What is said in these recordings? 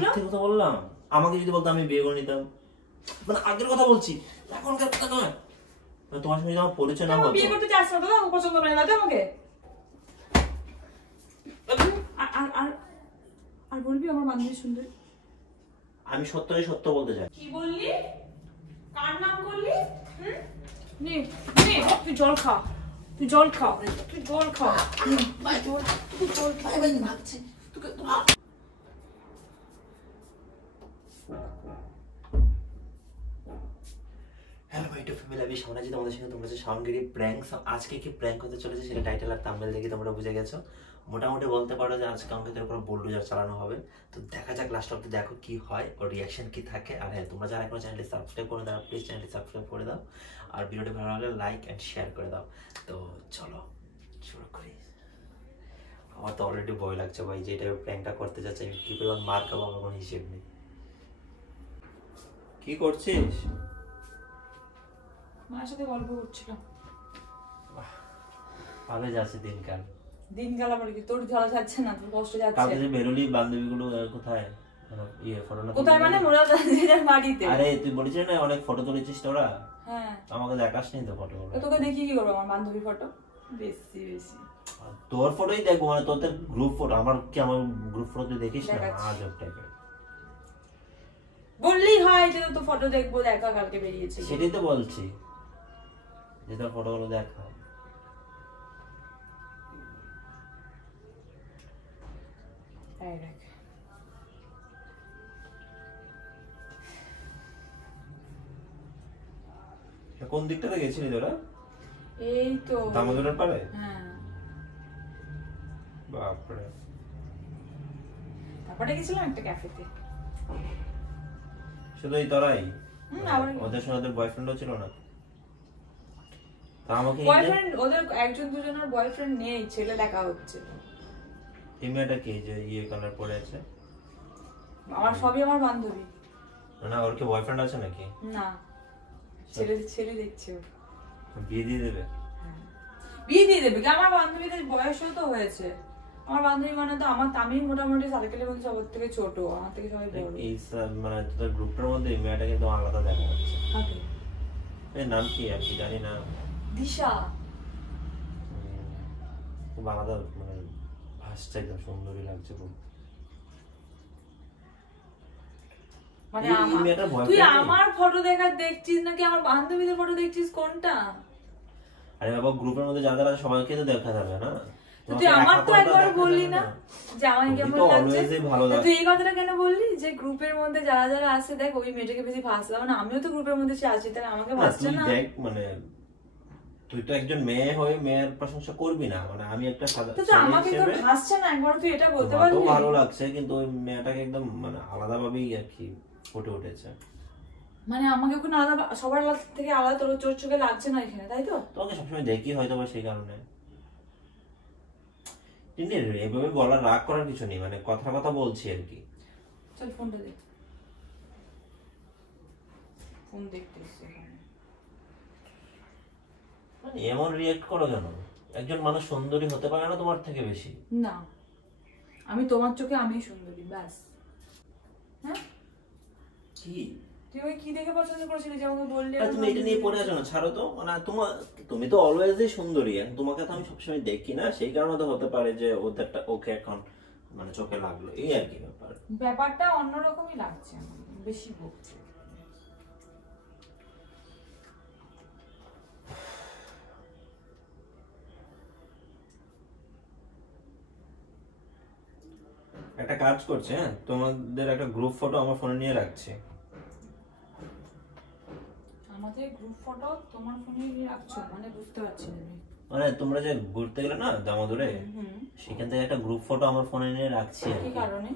মিথ্যে কথা বললাম? আমাকে যদি বলতো আমি বিয়ে করে নিতাম, মানে আগের কথা বলছি, এখনকার কথা নয়। তোমার সঙ্গে আমার পরিচয় না হতো। বিয়ে করতে চাস না তো, আমার পছন্দ নয় না তো আমাকে। আর বলবি আমার বান্ধবী সুন্দর। আমি সত্যই সত্য বলতে চাই। কি বললি? কার নাম করলি? নে নে, তুই জল খা, তুই জল খা, তুই জল খা, তুই জল খা। ভাই ভাগছে তোকে। হ্যালো মাই টু ফ্যামিলি, আমি সামনে যে তোমাদের সঙ্গে তোমরা যে সাউন্ডগিরি প্র্যাঙ্ক, আজকে কি প্র্যাঙ্ক হতে চলেছে সেটা টাইটেল আর থাম্বনেল দেখে তোমরা বুঝে গেছো। মোটামুটি বলতে পারো যে আজকে আমাকে তোর উপর বুলডোজার চালানো হবে। তো দেখা যাক লাস্ট অব্দি, দেখো কি হয়, ওর রিয়াকশন কি থাকে। আর হ্যাঁ, তোমরা যারা এখনো চ্যানেলটি সাবস্ক্রাইব করে দাও, প্লিজ চ্যানেলটি সাবস্ক্রাইব করে দাও, আর ভিডিওটি ভালো লাগলে লাইক অ্যান্ড শেয়ার করে দাও। তো চলো শুরু করি। আমার তো অলরেডি ভয় লাগছে ভাই, যে টাইপের প্র্যাঙ্কটা করতে যাচ্ছে আমি কি পরিমাণ মার খাবো আমার কোনো হিসেব নেই। কি করছিস? মার সাথে গল্প করছিলাম। ভালো যাচ্ছে দিনকাল। দিনকাল আমার কি, তোর ঝালা যাচ্ছে না, তোর কষ্ট যাচ্ছে। কালকে যে বেরোলি বান্ধবীগুলো কোথায়? ফটো না কোথায় মানে? মোরা যার বাড়িতে। আরে তুই বলেছিস না অনেক ফটো তুলেছিস তোরা। হ্যাঁ, আমাকে দেখাসনি তো ফটোগুলো। তোকে দেখি কি করবো? আমার বান্ধবী ফটো বেশি বেশি। তোর ফটোই দেখবো, মানে তোদের গ্রুপ ফটো। আমার কি, আমার গ্রুপ ফটো তুই দেখিস না? আজব টাইপের। বললেই হয় যে তো ফটো দেখবো, দেখা কালকে বেরিয়েছে। সেটাই তো বলছি, যে তোর ফটোগুলো দেখা। কোন দিকটাতে গেছিলি তোরা? এই তো দামোদরের পারে। হ্যাঁ, বাপরে। তারপরে গেছিলাম একটা ক্যাফেতে। শুধু এই তোরাই? আবার ওদের সঙ্গে ওদের বয়ফ্রেন্ডও ছিল না? তা আমাকে বয়ফ্রেন্ড, ওদের একজন দুজনের বয়ফ্রেন্ড নেই, ছেলে দেখা হচ্ছে। এই মেয়েটা কি যে ইয়ে কালার পরে আছে? আমার সবই আমার বান্ধবী। না, ওর কি বয়ফ্রেন্ড আছে নাকি? না, ছেলে ছেলে দেখছে। বিয়ে দিয়ে দেবে? বিয়ে দিয়ে দেবে কি? আমার বান্ধবীদের বয়সও তো হয়েছে। আমার বান্ধবী মানে তো আমার, আমি মোটামুটি সার্কেলের মধ্যে সবার থেকে ছোট, আমার থেকে সবাই বড়। এই মানে তোদের গ্রুপটার মধ্যে এই মেয়েটা কিন্তু আলাদা দেখা যাচ্ছে। ওকে, এর নাম কি আর কি জানি না। দিশা। খুব আলাদা, মানে ভাসছে, একদম সুন্দরী লাগছে খুব। মানে তুই আমার ফটো দেখছিস নাকি আমার বান্ধবীদের ফটো দেখছিস? কোনটা? আরে বাবা, গ্রুপের মধ্যে যারা যারা সবাইকে তো দেখা যাবে না। তুই আমার তো একবার বললি না যে আমাকে কেমন লাগছে? তুই এই কথাটা কেন বললি যে গ্রুপের মধ্যে যারা যারা আছে দেখ ওই মেয়েটাকে বেশি ভাসলাম? মানে আমিও তো গ্রুপের মধ্যে আছি, তাহলে আমাকে ভাসছে না? দেখ, মানে তুই তো একজন মেয়ে হয়ে মেয়ের প্রশংসা করবি না, মানে আমি একটা সাদা তো আমাকে তো ভাসছে না, একবার তুই এটা বলতে পারবি? তো ভালো লাগছে, কিন্তু ওই মেয়েটাকে একদম মানে আলাদাভাবেই আর কি ফুটে উঠেছে। মানে আমাকে এখন আলাদা, সবার থেকে আলাদা তোর চোখে লাগছে না এখানে, তাই তো? তোমাকে সবসময় দেখি হয়তো বা সেই কারণে। এভাবে বলার, রাগ করার কিছু নেই, মানে কথার কথা বলছি আর কি। চল ফোনটা দে, ফোন দেখতেছি। মানে এমন রিয়েক্ট করো কেন? একজন মানুষ সুন্দরী হতে পারে না তোমার থেকে বেশি? না, আমি তোমার চোখে আমি সুন্দরী, ব্যাস। হ্যাঁ, কি তুই ওই কি দেখে পছন্দ করেছিলি যে আমাকে বললি? তুমি এটা নিয়ে পড়ে আছো না, ছাড়ো তো। মানে তুমি তো অলওয়েজই সুন্দরী, তোমাকে তো আমি সবসময় দেখি না, সেই কারণে তো হতে পারে যে ওদেরটা ওকে এখন মানে চোখে লাগলো, এই আর কি ব্যাপার। ব্যাপারটা অন্যরকমই লাগছে, বেশি বকছে। একটা কাজ করছে, হ্যাঁ, তোমাদের একটা গ্রুপ ফটো আমার ফোনে নিয়ে রাখছি। আমাদের গ্রুপ ফটো তোমার ফোনে নিয়ে রাখছো মানে বুঝতে পারছি না। মানে তোমরা যে ঘুরতে গেলে না দামোদরে, সেখান থেকে একটা গ্রুপ ফটো আমার ফোনে নিয়ে রাখছি। কি কারণে?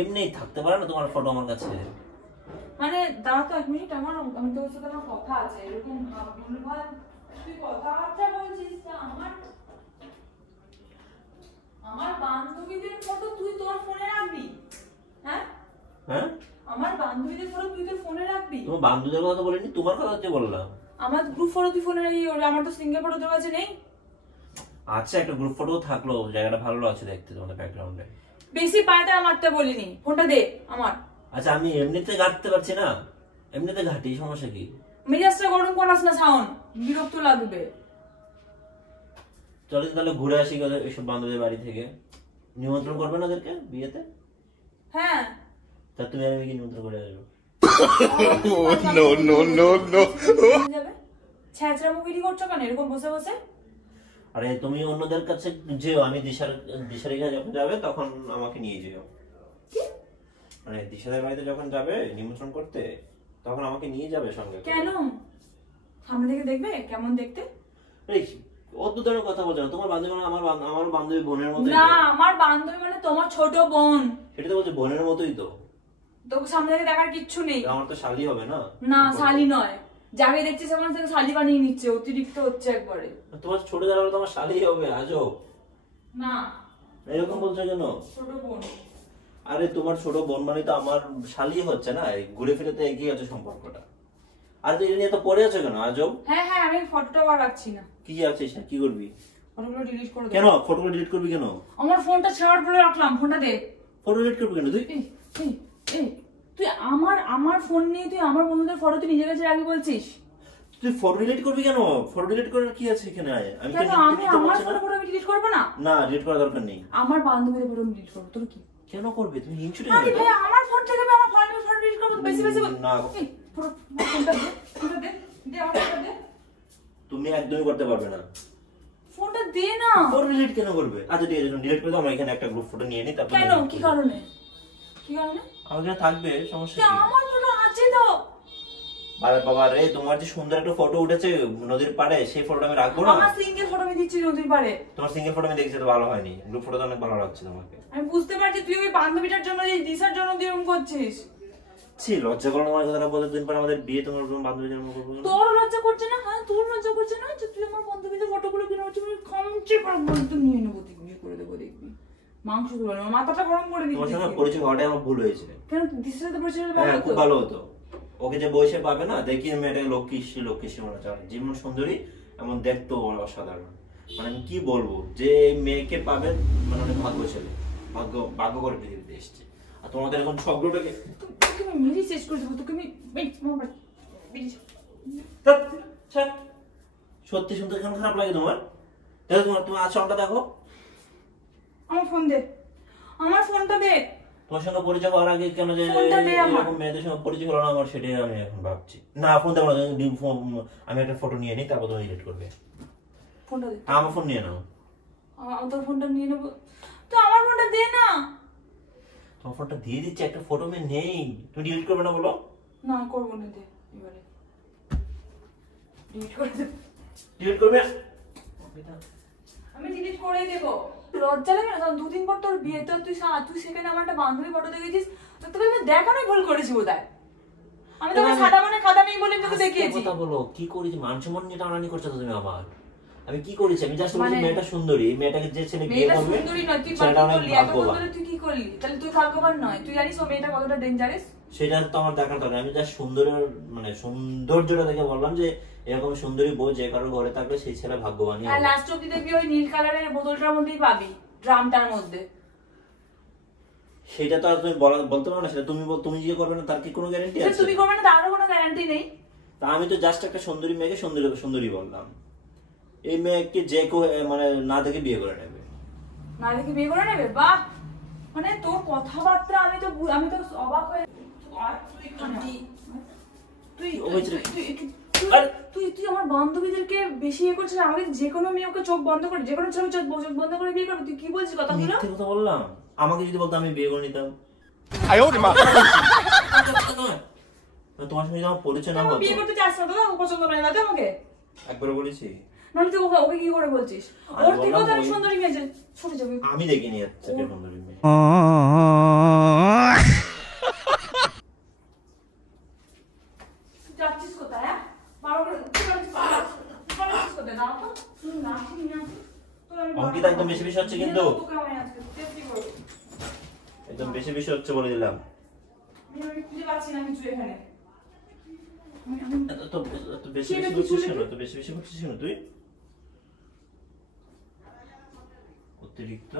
এমনি থাকতে পারে না তোমার ফটো আমার কাছে? মানে দাঁড়া তো এক মিনিট, আমি তোর সাথে আমার কথা আছে। এরকম ভুলভাল তুই কথাবার্তা বলছিস না। আমার বান্ধবীদের ফটো তুই তোর ফোনে রাখবি? হ্যাঁ হ্যাঁ, আমার বান্ধবীদের ফটো তুই তোর ফোনে রাখবি? তোমার বান্ধবীদের কথা বলিনি, তোমার কথা হচ্ছে বললাম। আমার গ্রুপ ফটো তুই ফোনে রাখি? আমার তো সিঙ্গেল ফটো তোর কাছে নেই। আচ্ছা, একটা গ্রুপ ফটো থাকলো, জায়গাটা ভালো আছে দেখতে তোমাদের ব্যাকগ্রাউন্ডে। বেশি পায়তে মারতে বলিনি, ফোনটা দে আমার। আচ্ছা আমি এমনিতে ঘাটতে পারছি না, এমনিতে ঘাটি, সমস্যা কি? মেজাজটা গরম করাস না শাওন, বিরক্ত লাগবে। চলো তাহলে ঘুরে আসি এইসব বান্ধবীদের বাড়ি থেকে। নিমন্ত্রণ করবে না ওদেরকে বিয়েতে? হ্যাঁ তা তুমি আর আমি কি নিমন্ত্রণ করে আসবো? নো নো নো নো যাবে ছ্যাঁচড়া মুখি করছো কেন এরকম বসে বসে? আরে তুমি অন্যদের কাছে যেও, আমি দিশার এখানে যখন যাবে তখন আমাকে নিয়ে যেও। মানে দিশাদের বাড়িতে যখন যাবে নিমন্ত্রণ করতে তখন আমাকে নিয়ে যাবে সঙ্গে। কেন? সামনে থেকে দেখবে কেমন দেখতে? এই অদ্ভুত কথা বলছো না। তোমার বান্ধবী মানে আমার বান্ধবী বোনের মতোই না, তো। আমার বান্ধবী মানে তোমার ছোট বোন। সেটা তো বলছো বোনের মতোই তো। তোকে সামনে থেকে দেখার কিচ্ছু নেই। আমার তো শালি হবে না। না শালি নয়, যাকে দেখছিস আমার থেকে শালি বানিয়ে নিচ্ছে, অতিরিক্ত হচ্ছে একবারে। তোমার ছোট দাঁড়ালো তোমার শালি হবে আজব। না এরকম বলছো কেন? ছোট বোন। আরে তোমার ছোট বোন মানে তো আমার শালি হচ্ছে না, ঘুরে ফিরে তো এগিয়ে আছে সম্পর্কটা। আর তুই নিয়ে তো পড়ে আছো কেন আজব? হ্যাঁ হ্যাঁ, আমি ফটোটা আর রাখছি না। কি আছিস না, কি করবি? ফটোগুলো ডিলিট করে দে। কেন ফটোগুলো ডিলিট করবি কেন? আমার ফোনটা ছাড় বলে রাখলাম, ফোনটা দে। ফটো ডিলিট করবি কেন তুই? এই এই এই তুই আমার ফোন নিয়ে তুই আমার বন্ধুদের ফটো তুই নিজের কাছে রাখবি বলছিস? তুই ফটো ডিলিট করবি কেন? ফটো ডিলিট করার কি আছে এখানে? আমি কেন আমি আমার ফটো আমি ডিলিট করব না? না, ডিলিট করার দরকার নেই। আমার বান্ধবীদের ফটো ডিলিট করব, তোর কি? কেন করবে? তুমি হিংসুটে আরে ভাই আমার ফোন থেকে আমি আমার বান্ধবীর ফটো ডিলিট করব? বেশি বেশি না, এই ফোনটা দে, ফোনটা দে, দে আমার ফোনটা দে। তুমি একদমই করতে পারবে না। ফোনটা দে না। ফটো ডিলিট কেন করবে? আচ্ছা ঠিক আছে, ডিলিট করে দাও। আমরা এখানে একটা গ্রুপ ফটো নিয়ে নিই, তারপর কেন? কি কারণে? কি কারণে? আমার এখানে থাকবে, সমস্যা কি? আমার ফটো আছে তো। আরে বাবা রে, তোমার যে সুন্দর একটা ফটো উঠেছে নদীর পাড়ে, সেই ফটোটা আমি রাখবো না? আমার সিঙ্গেল ফটো আমি দিচ্ছি নদীর পাড়ে। তোমার সিঙ্গেল ফটো আমি দেখেছি, তো ভালো হয়নি। গ্রুপ ফটো তো অনেক ভালো লাগছে তোমাকে। আমি বুঝতে পারছি তুই ওই বান্ধবীটার জন্য এই দিশার জন্য তুই এরকম করছিস। ছি, লজ্জা করো না আমার কথাটা বলতে। দিন পর আমাদের বিয়ে, তোমার বান্ধবী জন্ম করবো। তোর লজ্জা করছে না? হ্যাঁ তোর লজ্জা করছে না যে তুই আমার বান্ধবীদের ফটোগুলো কিনে হচ্ছে খামচে করে বলতে নিয়ে নেবো, দেখবি করে দেবো, দেখবি মাংস তুলে নেবো, মাথাটা গরম করে দিবি। তোমার সঙ্গে পরিচয় হওয়াটাই আমার ভুল হয়েছে। কেন দিশার সাথে পরিচয় হলে হ্যাঁ, ভালো খুব হতো? ভালো হতো। ওকে যে বয়সে পাবে না, দেখি মেয়েটাকে লক্ষ্মী মনে হচ্ছে। যেমন সুন্দরী এমন দেখতো অসাধারণ। মানে আমি কি বলবো, যে মেয়েকে পাবে মানে অনেক ভাগ্য ছেলে, ভাগ্য করে পৃথিবীতে এসছে। আর তোমাদের এখন সবগুলোটাকে তোকে আমি মেরে শেষ করে দেবো, তোকে আমি ধ্যাৎ, ছাড়। সত্যি শুনতে কেমন খারাপ লাগে তোমার? দেখো তোমার আচরণটা দেখো। আমার ফোন দে, আমার ফোনটা দে। তোমার সঙ্গে পরিচয় হওয়ার আগে কেন যে ফোনটা দে আমার। এরকম মেয়েদের সঙ্গে পরিচয় হলো না আমার, সেটাই আমি এখন ভাবছি। না, ফোন দেবো না। আমি একটা ফটো নিয়ে নিই, তারপর তুমি এডিট করবে। ফোনটা দে। আমার ফোন নিয়ে নাও। তোর ফোনটা নিয়ে নেবো তো, আমার ফোনটা দে না। তোমার ফোনটা দিয়ে দিচ্ছি, একটা ফটো আমি নেই। তুমি ডিলিট করবে না বলো? না করবো না, দে এবারে ডিলিট করে দে। ডিলিট করবে? আমি ডিলিট করে দেবো। লজ্জা লাগে না? কারণ দুদিন পর তোর বিয়ে, তো তুই সেখানে আমার একটা বান্ধবী ফটো দেখেছিস, তো তোকে আমি দেখানোই ভুল করেছি বোধহয়। আমি তোকে সাদা মানে কাদা নেই বলে তোকে দেখিয়েছি। কথা বলো, কি করেছি? মান সম্মান নিয়ে টানাটানি করছো তো তুমি আমার। আমি কি করেছি? আমি জাস্ট বলছি মানে মেয়েটা সুন্দরী, এই মেয়েটাকে যে ছেলে বিয়ে মেয়েটা করবে সুন্দরী নয়, তুই ছেলেটা অনেক করলি, এত ভাগ্যবান। বলতে তুই কি করলি? তাহলে তুই ভাগ্যবান নয়? তুই জানিস ও মেয়েটা কতটা ডেঞ্জারাস? সেটা তো আমার দেখার দরকার। আমি জাস্ট সৌন্দর্যটা দেখে বললাম যে এরকম সুন্দরী বউ যে কারোর ঘরে থাকবে সেই ছেলে ভাগ্যবানই আর হবে। লাস্ট অব্দি দেখবি ওই নীল কালারের বোতলটার মধ্যেই পাবি, ড্রামটার মধ্যে। সেটা তো আর তুমি বলতে পারো না। সেটা তুমি যে করবে না তার কি কোনো গ্যারান্টি আছে? তুমি করবে না তারও কোনো গ্যারান্টি নেই। তা আমি তো জাস্ট একটা সুন্দরী মেয়েকে সুন্দরী বললাম। এই মেয়েকে যে কেউ মানে না দেখে বিয়ে করে নেবে। না দেখে বিয়ে করে নেবে? বাহ, মানে তোর কথাবার্তা আমি তো অবাক হয়ে। তুই আমার বান্ধবীদেরকে বেশি ইয়ে করছিস। আমাকে যে কোনো মেয়ে ওকে চোখ বন্ধ করে, যে কোনো ছেলে চোখ বন্ধ করে বিয়ে করবে? তুই কি বলছিস কথাগুলো? মিথ্যে কথা বললাম? আমাকে যদি বলতো আমি বিয়ে করে নিতাম। তোমার সঙ্গে আমার পরিচয় না হতো। বিয়ে করতে চাস না তো? পছন্দ নয় না তো আমাকে? একবার বলেছি। মানে তুই ওকে কি করে বলছিস? ওর থেকেও তো আমি সুন্দরী মেয়ে, ছুটে যাবে। আমি দেখিনি যাচ্ছে সুন্দরী মেয়ে। যাচ্ছিস কোথায়? হ্যাঁ, বারো করে কোথায়? দাও তো, না অঙ্কিতা একদম বেশি হচ্ছে কিন্তু। একদম বেশি হচ্ছে বলে দিলাম। খুঁজে পাচ্ছি না কিছু এখানে। বেশি বলছিস কেন তুই? অতিরিক্ত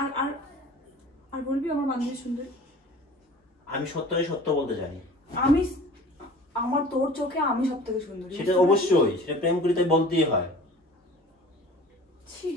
আর আর আর বলবি আমার বান্ধবী সুন্দরী। আমি সত্যই সত্য বলতে জানি। আমি আমার তোর চোখে আমি সবথেকে সুন্দরী। সেটা অবশ্যই, সেটা প্রেম করি তাই বলতেই হয়। ছি,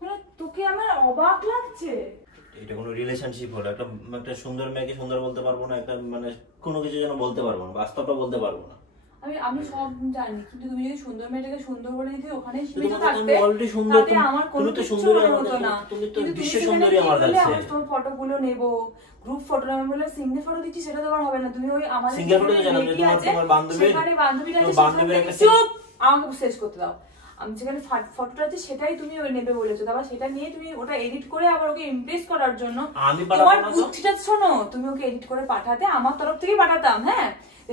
মানে তোকে আমার অবাক লাগছে। এটা কোনো রিলেশনশিপ হলো? একটা সুন্দর মেয়েকে সুন্দর বলতে পারবো না, একটা মানে কোনো কিছু যেন বলতে পারবো না, বাস্তবটা বলতে পারবো না। আমি সব জানি, কিন্তু তুমি যদি সুন্দর মেয়েটাকে সুন্দর বলে দিতে ওখানেই সীমিত তুমি থাকতে, অলরেডি সুন্দর, তাতে আমার কোনো তুমি তো কিছু সুন্দরী মনে আমার হতো না। কাছে, তুমি তো কিন্তু বিশ্ব সেখানে সুন্দরী কি আমার করলে, কাছে। আমি তোর ফটোগুলো নেব, গ্রুপ ফটো নেব বলে সিঙ্গেল ফটো দিচ্ছি, সেটা তো আর হবে না। তুমি ওই আমাদের সিঙ্গেল ফটো জানো না, তোমার বান্ধবীর, সেখানে বান্ধবীটা আছে, বান্ধবীর একটা চুপ, আমাকে শেষ করতে দাও। আমি যেখানে ফটোটা আছে সেটাই তুমি ওই নেবে বলেছো, তারপর সেটা নিয়ে তুমি ওটা এডিট করে আবার ওকে ইমপ্রেস করার জন্য আমি পাঠাবো তোমার না তো। বুদ্ধিটা শোনো, তুমি ওকে এডিট করে পাঠাতে, আমার তরফ থেকেই পাঠাতাম। হ্যাঁ,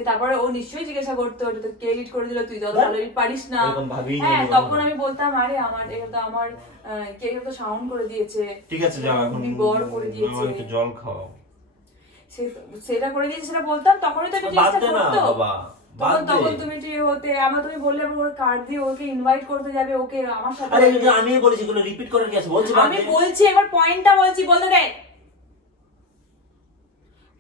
তারপরে ও নিশ্চয়ই জিজ্ঞাসা করতো ওটা তো কে এডিট করে দিল, তুই তো ভালো এডিট পারিস না। এরকম ভাবিই নি। হ্যাঁ, তখন আমি বলতাম আরে আমার এটা তো আমার কে তো সাউন্ড করে দিয়েছে, ঠিক আছে যাও, এখন বর করে দিয়েছে, আমার একটু জল খাও। সেটা করে দিয়েছে, সেটা বলতাম, তখনই তো বাদ দে না বাবা, বাদ দে। তখন তুমি ঠিক হতে, আমার তুমি বললে ওর কার্ড দিয়ে ওকে ইনভাইট করতে যাবে, ওকে আমার সাথে। আরে আমি বলেছি এগুলো রিপিট করার কি আছে, বলছি বাদ আমি দে। বলছি এবার পয়েন্টটা বলছি, বলতে দে।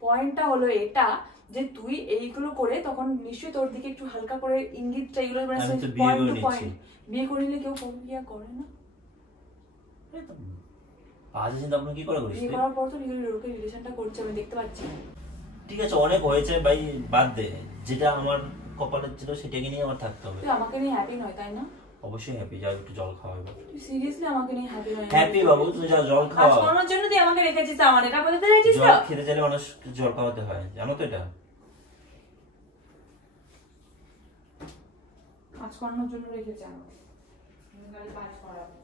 পয়েন্টটা হলো এটা যে তুই এইগুলো করে তখন নিশ্চয়ই তোর দিকে একটু হালকা করে ইঙ্গিতটা এগুলো মানে আমি তো বিয়ে পয়েন্ট করে টু নিচ্ছি। পয়েন্ট। বিয়ে করে নিলে কেউ বিয়ে করে না। বাজে চিন্তা আপনি কি করে করিস বিয়ে তুই? করার পর তো লোকে রিলেশনটা করছে, আমি দেখতে পাচ্ছি। ঠিক আছে অনেক হয়েছে ভাই, বাদ দে। যেটা আমার কপালে ছিল সেটাকে নিয়ে আমার থাকতে হবে। তুই আমাকে নিয়ে হ্যাপি নয়, তাই না? অবশ্যই হ্যাপি, যাও একটু জল খাওয়া হবে। তুই সিরিয়াসলি আমাকে নিয়ে হ্যাপি নয়? হ্যাপি বাবু, তুই যা জল কাজ খাওয়া। করানোর জন্য তুই আমাকে রেখেছিস, আমার এটা বলতে চাইছিস জল তো? খেতে চাইলে মানুষ জল খাওয়াতে হয়, জানো তো এটা? কাজ করানোর জন্য রেখেছে আমাকে, কাজ করাবো।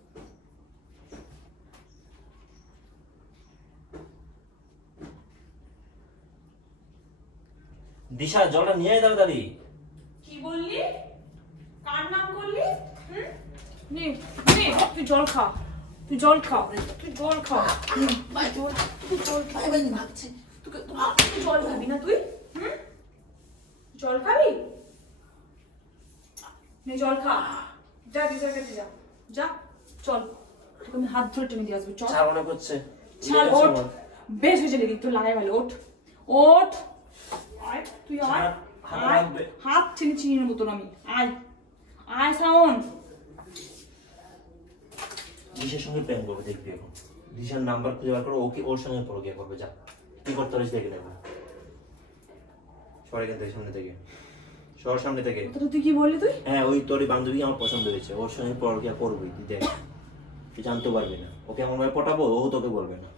দিশা জলটা নিয়ে আয় তাড়াতাড়ি। কি বললি? কার নাম করলি? নে নে, তুই জল খা, তুই জল খা, তুই জল খা। তুই জল ভাবছি তুই জল খাবি না? তুই জল খাবি? নে জল খা, যা দিশার কাছে যা, যা চল, তোকে আমি হাত ধরে টেনে দিয়ে আসবো। চল, ছাড় মনে করছে। ছাড়, ওঠ, বেশ হয়েছে লেগে তোর লাগাই ভালো, ওঠ ওঠ, আয় তুই আয়, আয়, হাত টেনে চিনিয়ে নেবো তোর আমি, আয় আয় শাওন। দিশার সঙ্গে প্রেম করবে, দেখবি এখন। দিশার নাম্বার খুঁজে বার করে ওকে ওর সঙ্গে পরকিয়া করবে, যা কি করতে পারিস দেখে নেবো। সর এখান থেকে, সামনে থেকে সর, সামনে থেকে। তুই কি বললি? তুই হ্যাঁ, ওই তোর বান্ধবী আমার পছন্দ হয়েছে, ওর সঙ্গে পরকিয়া করবি, তুই দেখ, তুই জানতে পারবি না। ওকে এমন ভাবে পটাবো, ও তোকে বলবে না,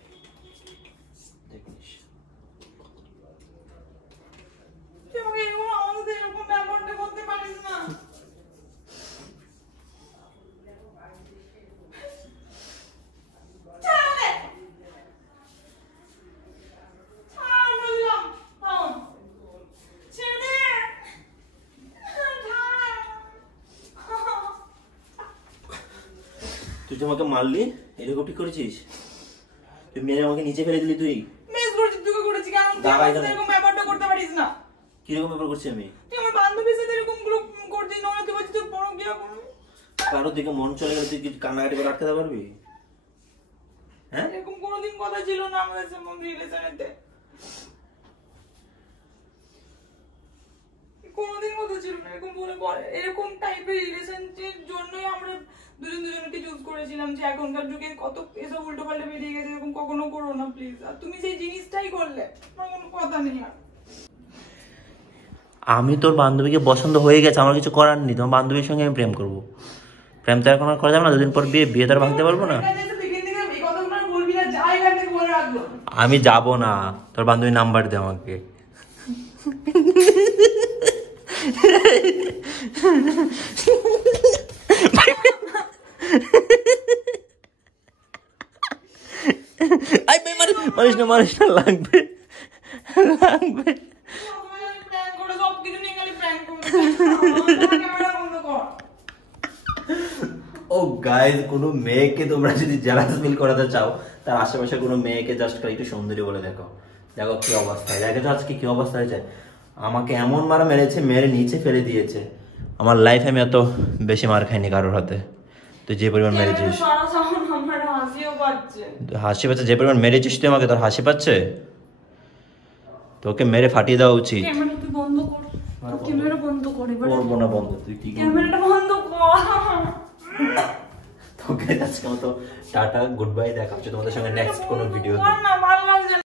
দেখিস। তুই আমাকে এরকম আমাদের এরকম ব্যবহারটা করতে পারিস না। তুই যে আমাকে মারলি, এরকম ঠিক করেছিস? তুই মেরে আমাকে নিচে ফেলে দিলি, তুই মিস করেছিস, তুই করেছিস কেন? তুই আমার সাথে এরকম ব্যবহারটা করতে পারিস না। কিরকম ব্যাপার করছি আমি? তুই আমার বান্ধবীর সাথে এরকম গ্রুপ করছিস না, তুই বলছিস তুই বড় গিয়া করবি। কারোর দিকে মন চলে গেলে তুই কি কান্নাকাটি করে আটকাতে পারবি? হ্যাঁ, এরকম কোনোদিন কথা ছিল না আমাদের রিলেশনেতে, কোনোদিন কথা ছিল না এরকম বলে বলে। এরকম টাইপের রিলেশনের জন্যই আমরা দুজনকে চুজ করেছিলাম, যে এখনকার যুগে কত এসব উল্টো পাল্টা বেরিয়ে গেছে, এরকম কখনো করো না প্লিজ। আর তুমি সেই জিনিসটাই করলে, আমার কোনো কথা নেই আর। আমি তোর বান্ধবীকে পছন্দ হয়ে গেছে, আমার কিছু করার নেই। তোমার বান্ধবীর সঙ্গে আমি প্রেম করবো, প্রেম তো এখন আর করা যাবে না। দুদিন পর বিয়ে তো আর ভাঙতে পারবো না। আমি যাব না, তোর বান্ধবীর নাম্বার দে আমাকে। মারিস না, লাগবে লাগবে। ও গাইস, কোনো মেয়েকে তোমরা যদি জেলাস ফিল করাতে চাও, তার আশেপাশে কোনো মেয়েকে জাস্ট একটু সুন্দরী বলে দেখো, দেখো কি অবস্থা। দেখো আজকে কি অবস্থা হয়েছে, আমাকে এমন মারা মেরেছে, মেরে নিচে ফেলে দিয়েছে। আমার লাইফে আমি এত বেশি মার খাইনি কারোর হাতে। তো তুই যে পরিমাণ মেরেছিস, আমার হাসিও পাচ্ছে। হাসি পাচ্ছে যে পরিমাণ মেরেছিস তুই আমাকে, তোর হাসি পাচ্ছে? তোকে মেরে ফাটিয়ে দেওয়া উচিত। ক্যামেরা তুই বন্ধ কর, ক্যামেরা বন্ধ কর এবার, করবো না বন্ধ, তুই কি করবি? ক্যামেরাটা বন্ধ কর। তোকে আজকে মতো টাটা, গুড বাই, দেখা হচ্ছে তোমাদের সঙ্গে নেক্সট কোনো ভিডিও। না ভালো লাগছে না।